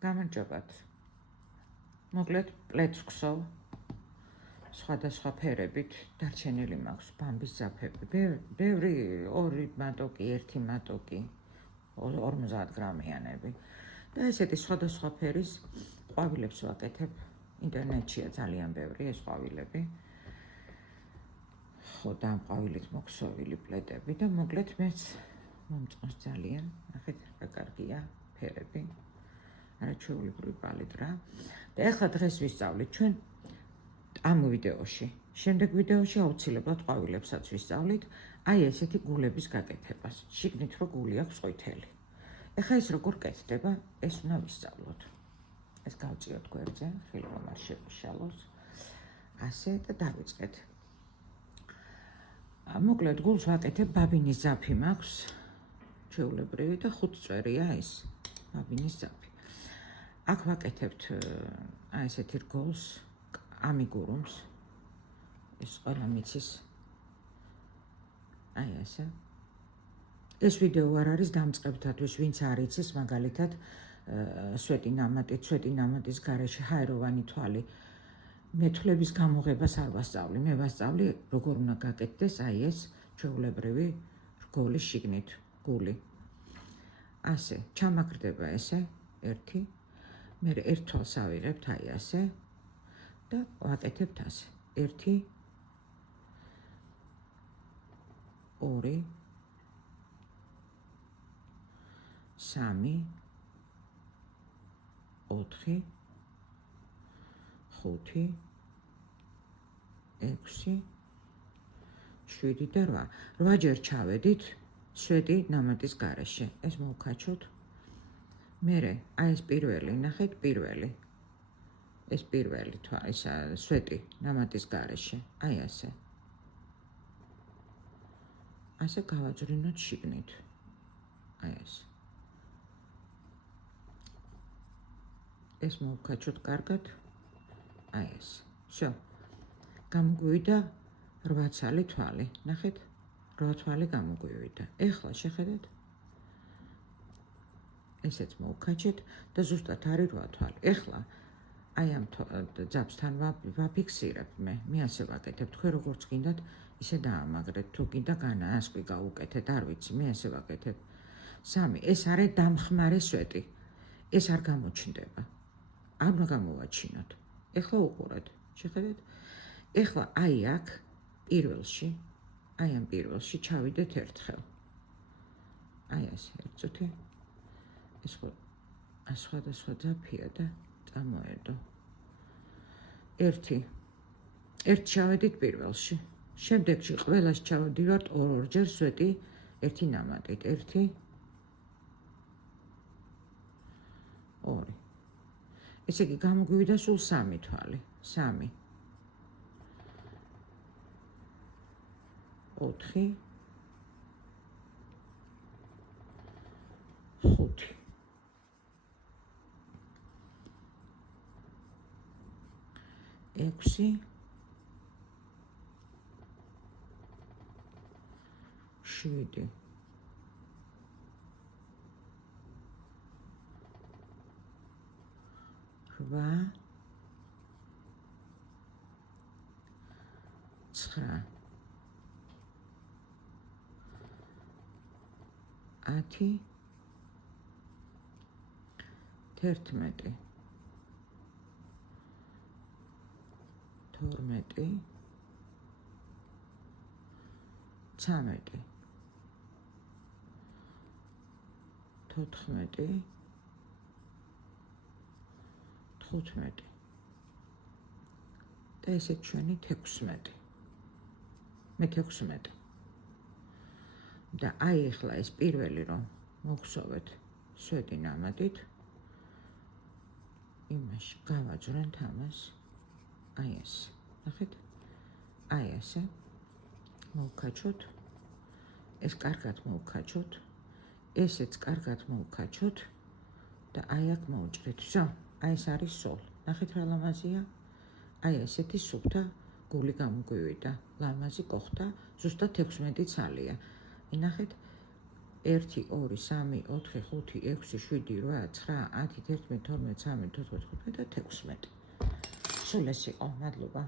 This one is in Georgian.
გამარჯობათ. მოკლედ პლედს ვქსოვ სხვადასხვა ფერებით, დარჩენილი მაქვს ბამბის ძაფები. ბევრი 2 მატოკი, 1 მატოკი, 50 გრამიანები. და ესეთი სხვადასხვა ფერის ყვავილებს ვაკეთებ. ინტერნეტშია ძალიან ბევრი ეს ყვავილები. ხო, და ამ ყვავილით მოქსოვილი პლედები და მოკლედ მეც მომწონს ძალიან. ნახეთ, რა კარგია ფერები. არაჩვეულებრივი პალიტრა. და ეხლა დღეს ვისწავლით ჩვენ ამ ვიდეოში. შემდეგ ვიდეოში აუცილებლად ყვავილებსაც ვისწავლით, აი ესეთი გულების გაკეთებას. შიგნით რო გული აქვს ყვითელი. ეხლა ეს როგორ კეთდება, ეს უნდა ვისწავლოთ. ეს გავწიოთ გვერდზე, ხილი რომ არ შეგვიშალოს. ასე და დავიწყეთ. მოკლედ გულს ვაკეთებ, ბაბინის ძაფი მაქვს, ჩვეულებრივი და 5 წვერია ეს ბაბინის ძაფი. აქ ვაკეთებთ აი ესეთი რგოლს, ამიგურუმს. ეს ყველა მიცის. აი ესე. ეს ვიდეო არ არის დამწყებთათვის, ვინც არ იცის, მაგალითად, სვეტი ნამატის გარეშე ჰაეროვანი თვალი. მეთვლების გამოღებას არ ვასწავლი, მე ვასწავლი, როგორ უნდა გაკეთდეს აი ეს ჩვეულებრივი რგოლის შიგნით გული. ასე, ჩამაგრდება ესე, 1, მე ერთ თვალს ავიღებთ აი ასე და ვაკეთებთ ასე. 1, 2, 3, 4, 5, 6, 7 და 8. 8 ჯერ ჩავედით სვეტი ნამატის გარეშე. ეს მოვკაჩოთ. მერე აი ეს პირველი, ნახეთ პირველი. ეს პირველი სვეტი ნამატის გარეშე. აი ასე. ასე გავაძვრინოთ შიგნით. აი ეს. ეს მოვკაჩოთ კარგად. აი ეს. всё. გამოგვივიდა 8 ცალი თვალი. ნახეთ? 8 თვალი გამოგვივიდა. ეხლა შეხედეთ. ესეც მოვკაჩეთ და ზუსტად არის 8 თვალი. ეხლა აი ამ ძაფსთან ვაფიქსირებ მე ასე ვაკეთებ. თქვენ როგორც გინდათ, ისე დაამაგრეთ. თუ გინდა განაასკვი გაუკეთეთ, არ ვიცი, მე ასე ვაკეთებ. 3. ეს არის დამხმარე სვეტი. ეს არ გამოჩნდება. არ უნდა გამოვაჩინოთ. ეხლა უყურეთ, შეხედეთ. ეხლა აი აქ პირველში, აი ამ პირველში ჩავიდეთ ერთხელ. აი ასე, ერთწუთი. ეს სხვადასხვა ძაფია და წამოედო. 1 ჩავედით პირველში. შემდეგში ყველას ჩავდივართ 2 ჯერ სვეტი 1 ნამატით. 1, 2. ესე იგი გამოგვივიდა სულ 3 თვალი. 3, 4, 5. 6, 7. 8, 9, 10, 11, 12, 13, 14, 15 და ესე ჩვენი 16. მე 16. და აი ახლა ეს პირველი რომ მოგხსოვეთ სვეტი ნამატით, იმაში გავაძვრენთ ამას. აი ეს. ნახეთ? აი ესე. მოვკაჩოთ. ეს კარგად მოვკაჩოთ. ესეც კარგად მოვკაჩოთ და აი აქ მოვჭრით. всё. აი ეს არის სულ. ნახეთ რა ლამაზია? აი ესეთი სუფთა გული გამოგვივიდა. ლამაზი გოხდა, ზუსტად 16 ცალია. ნახეთ? 1 2 3 4 5 6 7 8 9 10 11 12 13 14 15 და 16. სულ ეს იყო. მადლობა.